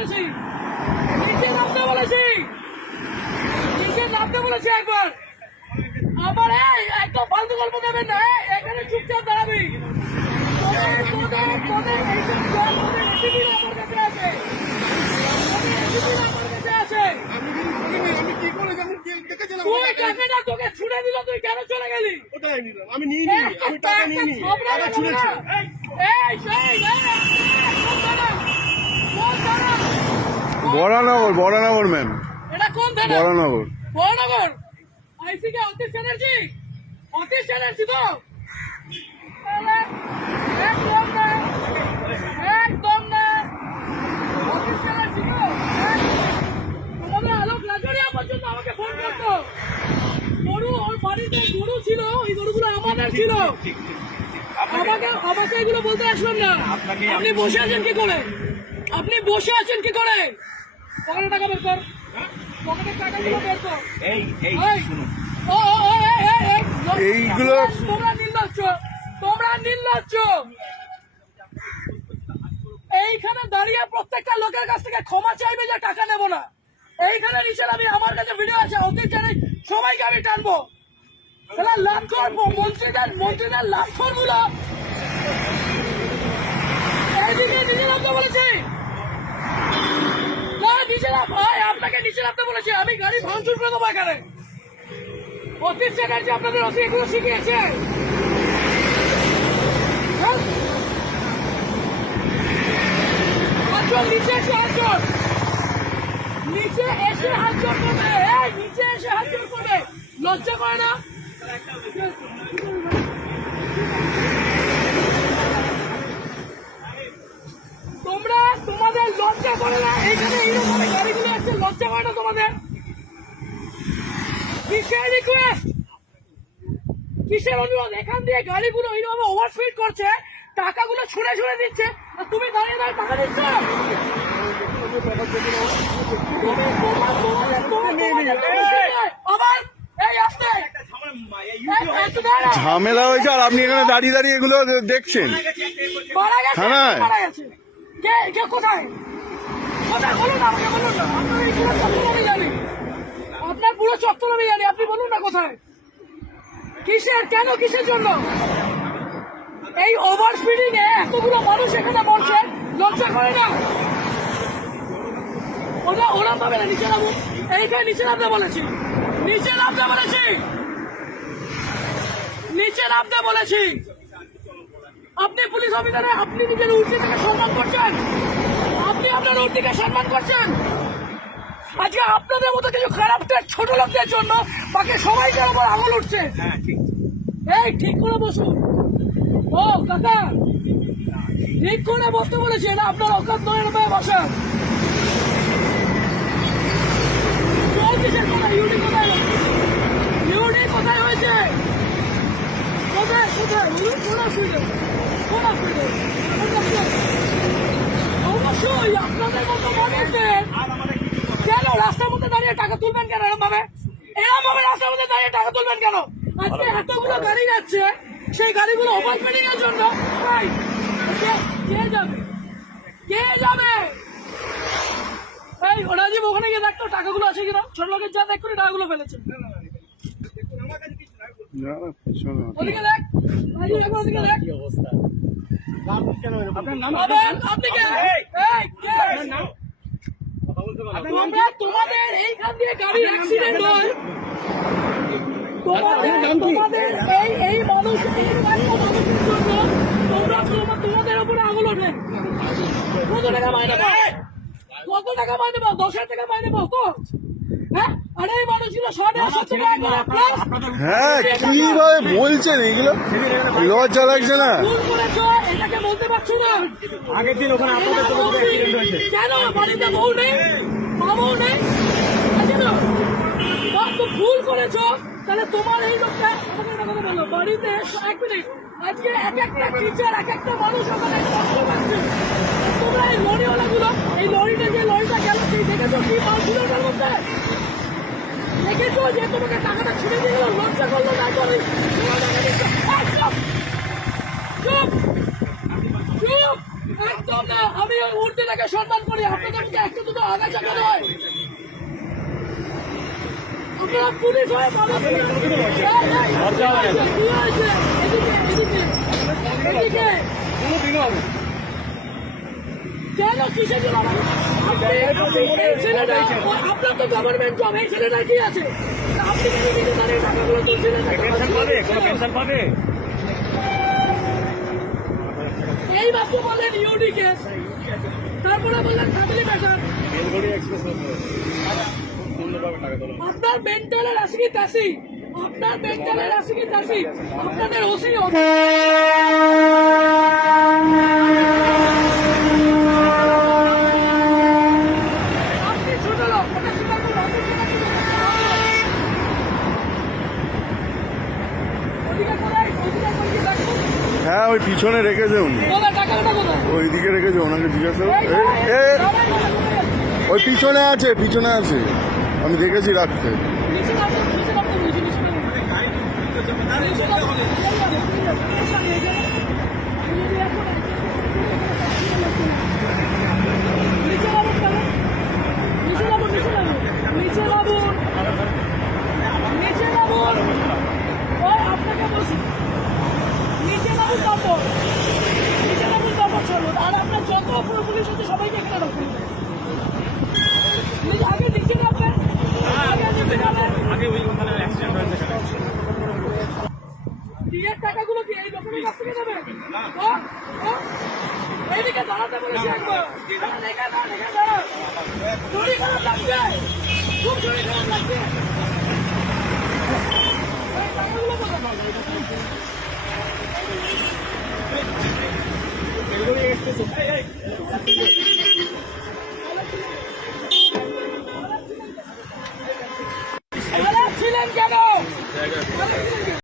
বলেছি, নিচে নামতে বলেছি, নিচে নামতে বলেছি একবার। আমার একদম ফালতু গল্প দেবেন না, এখানে চুপচাপ দাঁড়াবি। তোকে ছুড়ে দিল, তুই কেন চলে গেলি? আমি নিইনি, আমি টাকা নিইনি, টাকা ছুড়েছি। বরানগর, বরানগর ম্যাম, এটা কোন থানা? বরানগর। বরানগর আইসি কে অতীশ চ্যাটার্জি? অতীশ চ্যাটার্জি তো একদম না, একদম না, অতীশ চ্যাটার্জি তো। তোমাদের আলোক লাজরিয়া পর্যন্ত আমাকে ফোন করতো। গরু, ওর বাড়িতে গরু ছিল, ওই গরুগুলো আমাদের ছিল। আমাকে এগুলো বলতে আসবেন না। আপনি বসে আছেন কি করে? আপনি বসে আছেন কি করে? পকেটে টাকা বের কর, পকেটের টাকাগুলো বের কর। এইগুলো তোমরা নির্লজ্জ, তোমরা নির্লজ্জ। এইখানে দাঁড়িয়ে প্রত্যেকটা লোকের কাছ থেকে ক্ষমা চাইবে যে টাকা নেবো না। এইখানে নিচে আমি, আমার কাছে ভিডিও আছে, অতীত জানি সবাইকে আমি টানবো। লাভ করবো মন্ত্রীদের লাভ করবো না। এইদিকে নিচে নামতে বলেছি না, নিচে নাম ভাই, আপনাকে নিচে নামতে বলেছি। আমি গাড়ি ভাঙচুর করে দেবো এখানে। অতীশ চ্যাটার্জি আপনাদের ওসি এগুলো শিখিয়েছে। নিচে এসে হাত জোর, নিচে এসে হাত জোর করবে, নিচে এসে হাত জোর করবে। লজ্জা করে না? তোমরা, তোমাদের লজ্জা করে না? এইখানে এইরকম গাড়িগুলো আছে, লজ্জা করে না তোমাদের? কিসের রিকোয়েস্ট, কিসের অনুরোধ? এখান দিয়ে গাড়িগুলো এইভাবে ওভারস্পিড করছে, টাকাগুলো ছুঁড়ে ছুঁড়ে দিচ্ছে, আর তুমি দাঁড়িয়ে দাঁড়িয়ে টাকা দিচ্ছ। ঝামেলা হয়েছে আর আপনি এখানে দাঁড়িয়ে দাঁড়িয়ে এগুলো দেখছেন। থানায় কোথায়? কোথায় বলুন, আমাকে বলুন না। আপনার এই পুরো চত্বর আমি জানি, আপনার পুরো চত্বর আমি জানি। আপনি বলুন না কোথায়, কিসের, কেন, কিসের জন্য? এই ওভার স্পিডিং এ এতগুলো মানুষ এখানে মরছে, লজ্জা করে না? ওরা পাবে না। নিচে নামো, এইখানে নিচে নামতে বলেছি, নিচে নামতে বলেছি, নিচে নামতে বলেছি। আপনি পুলিশ অফিসারে, আপনি নিজের উর্দিকে সম্মান করছেন, আপনি আপনার উর্দিকে সম্মান করছেন। আজকে আপনাদের মতো কিছু খারাপ ছোট লোকদের জন্য বাকি সবাইকে ওপর আঙুল উঠছে। এই ঠিক করে বসুন। ও কাকা, ঠিক করে বসতে বলেছি, এটা আপনার অকাত নয়, বসেন। ইউডি কোথায়, ইউডি কোথায় হয়েছে? কোথায় কোথায় কোন অসুবিধা, কোন অসুবিধা? অবশ্যই আপনাদের মতো মানুষদের কেন রাস্তার মধ্যে দাঁড়িয়ে টাকা তুলবেন কেন? এরকম ভাবে, এরকম ভাবে রাস্তার মধ্যে দাঁড়িয়ে টাকা তুলবেন কেন? আজকে এতগুলো গাড়ি যাচ্ছে, সেই গাড়িগুলো ওভারস্পিডিং এর জন্য কে যাবে, কে যাবে? এই রাজীব, ওখানে গিয়ে দেখতো টাকাগুলো আছে কিনা। ছোট লোকের যা দেখ করে টাকাগুলো ফেলেছে। ওদিকে দেখ, ওদিকে দেখ। তোমাদের এইখান দিয়ে গাড়ি অ্যাক্সিডেন্ট হয়, তোমাদের এই মানুষ, তোমাদের উপরে আঙুল ওঠে। কত টাকা মাইনে পাও? কত টাকা মাইনে পাও? 10,000 টাকা মাইনে পাও তো? হ্যাঁ, আরে এই মানুষগুলো 150 টাকা। হ্যাঁ, কিভাবে বলছেন এগুলো? লজ্জা লাগছে না? এটাকে বলতে পারছো না? আগের দিন ওখানে আপনাদের কেন বাড়িতে বউ নেই, মা বউ নেই? ভুল করেছো, তাহলে তোমার এই লোকটা আমাকে বলো। বাড়িতে 1 মিনিট, আজকে এক একটা টিচার, এক একটা মানুষ ওখানে কষ্ট পাচ্ছে। তোমরা এই লরিওয়ালা গুলো, এই লরিটা, যে লরিটা গেল, সেই দেখেছো কি মাল ছিল ওটার মধ্যে? দেখেছো যে তোমাকে টাকাটা ছিঁড়ে দিয়ে গেল? লজ্জা করলো না? করে চুপ চুপ, একদম আমি উর্দিটাকে সম্মান করি, আপনাদের মধ্যে একটা দুটো আগাছা কেন হয়? আপনারা পুলিশ হয়ে বলেন কি হয়েছে? এদিকে কেন কিসের জন্য এই ছেলেটা, আপনার তো গভর্নমেন্ট জব, এই ছেলেটা কি আছে? আপনি কেন নিজে দাঁড়িয়ে টাকাগুলো তুলছিলেন? এই মাত্র বললেন ইউডি কেস, তারপরে বললেন ফ্যামিলি ম্যাটার। আপনার মেন্টালের আছে কি তাসি? আপনার মেন্টালের আছে কি তাসি? আপনাদের ওসি আপনি ছোট লোক, ওটা ছোট লোক, ওদিকে কোথায়? ওদিকে কোথায় দেখুন? হ্যাঁ ওই পিছনে রেখেছে উনি, কোথায় টাকাটা কোথায়? ওইদিকে রেখেছে, ওনাকে জিজ্ঞাসা ওই পিছনে আছে, পিছনে আছে, আমি দেখেছি রাখতে। আপনাকে বলছি নিচে নামুন, তারপর নিচে নামুন, তারপর চলুন। আর আপনার যত পুরো পুলিশ আছে সবাইকে এখানে রাখুন। আগে নিচে নামবেন, আগে নিচে নামবেন। বিয়ের টাকাগুলো কি এই লোকের কাছ থেকে নেবে? এইদিকে দাঁড়াতে বলেছি একবার। দাঁড়া, চুরি খারাপ লাগছে, খুব চুরি খারাপ লাগছে। এই টাকাগুলো ছিলেন কেন?